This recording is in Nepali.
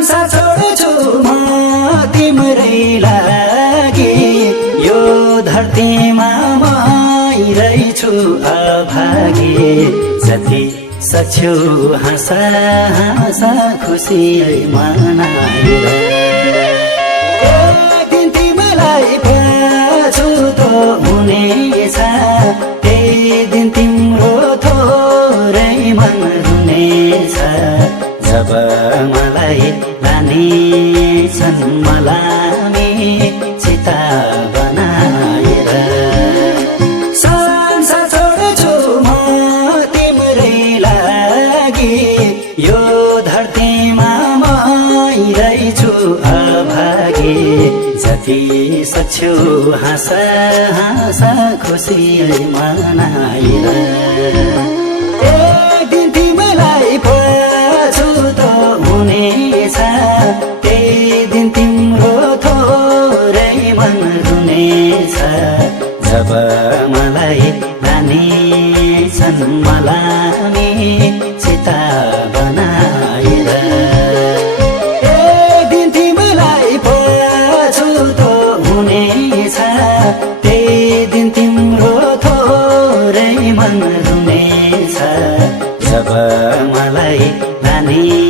संसार छोड्छु म तिम्रै लागि यो धरतीमा मै छु अभागी जति सक्छु हाँसा हाँसा खुसी मनाएर एक दिन तिमीलाई पाछु त हुनेछ त्यही दिन तिम्रो थोरै मन हुनेछ जब मलाई लानेछन् मलामी चिता बनाएर संसार छोड्छु म तिम्रै लागि यो धरतीमा मै छु अभागी जति सक्छु हाँसा हाँसा खुसी मनाएर एक दिन तिमीलाई पाछु त हुनेछ त्यही दिन तिम्रो थोरै मन हुनेछ जब मलाई लानेछन् मलामी चिता बनाएर एक दिन तिमीलाई पाछु त हुनेछ त्यही दिन तिम्रो थोरै मन हुनेछ जब मलाई लाने